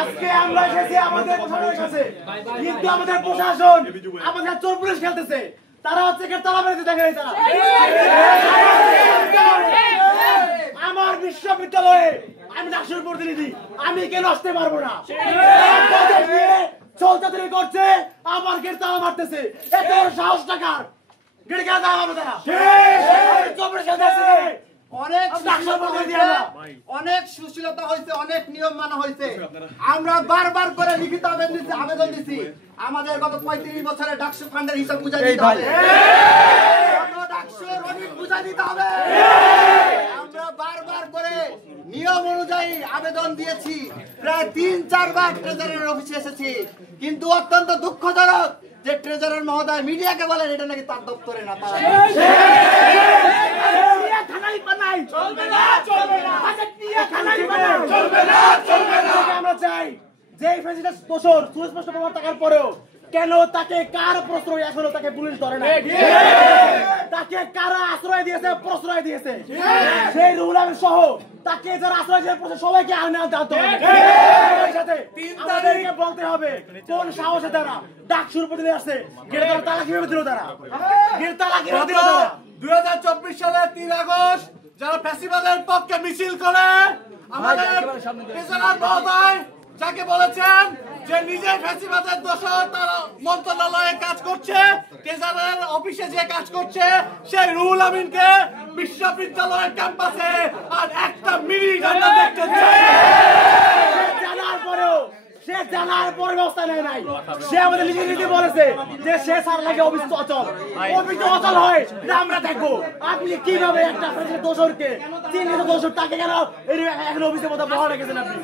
আজকে আমরা এসেছি আমাদের প্রশাসনের কাছে, কিন্তু আমাদের প্রশাসন আমাদের চোর পুলিশ খেলতেছে। তারা হচ্ছে তালা বেড়েছে, দেখে তারা আমার বিশ্ববিদ্যালয়ে আমি ডাকসুর প্রতিনিধি, আমি কেন আসতে পারবো না? চৌতারি করছে, আমার গেট তালা মারতেছে, এত বড় সাহস টাকার গেট কেন তালা মারবে তারা? অনেক সুশীলতা হয়েছে, অনেক নিয়ম মানা হয়েছে। আমরা বারবার করে লিখিত আবেদন দিচ্ছি, আমাদের গত 35 বছরের ডাকসু ফান্ডের হিসাব বুঝাই দিতে হবে। আমরা বারবার করে নিয়ম অনুযায়ী আবেদন দিয়েছি, প্রায় 3-4 বার ট্রেজারার অফিসে এসেছি, কিন্তু অত্যন্ত দুঃখজনক যে ট্রেজারার মহোদয় মিডিয়াকে বলেন এটা নাকি তার দপ্তরে না। তারা আমরা চাই যে প্রেসিডেন্ট দোষর সুস্পষ্ট প্রমাণ থাকার পরেও কেন তাকে কার প্রশ্রয় এখনো তাকে পুলিশ ধরে না? তাকে কারা আশ্রয় দিয়েছে, প্রশ্রয় দিয়েছে? সেই রুহুল আমিন সহ তাকে যারা আশ্রয় দিয়েছে সবাইকে আইনে আনতে হবে। আমাদেরকে বলতে হবে কোন সাহসে তারা ডাকসুর প্রতিনিধি আসছে, গেট তালা কিভাবে দিল তারা? গেট তালা কিভাবে দিল তারা? 2024 সালের 3 আগস্ট যারা ফ্যাসিবাদের পক্ষে মিছিল করে আমাদের ট্রেজারার মহোদয় যাকে বলেছেন যে নিজে ফ্যাসিবাদের দোষর, তার মন্ত্রণালয়ে কাজ করছে, ট্রেজারার অফিসে যে কাজ করছে, সেই রুহুল আমিনকে বিশ্ববিদ্যালয়ের ক্যাম্পাসে আর একটা মিনিট আমরা দেখতে চাই। সে জানার পরে ব্যবস্থা নেয় নাই। সে আমাদের নিজে বলেছে যে সে সার লাগে অফিস অচল, অফিস অচল হয় না আমরা দেখবো। আপনি কিভাবে একটা দোষরকে চিহ্নিত দোষর তাকে কেন এখন অফিসের মতো বহাল রেখেছেন? আপনি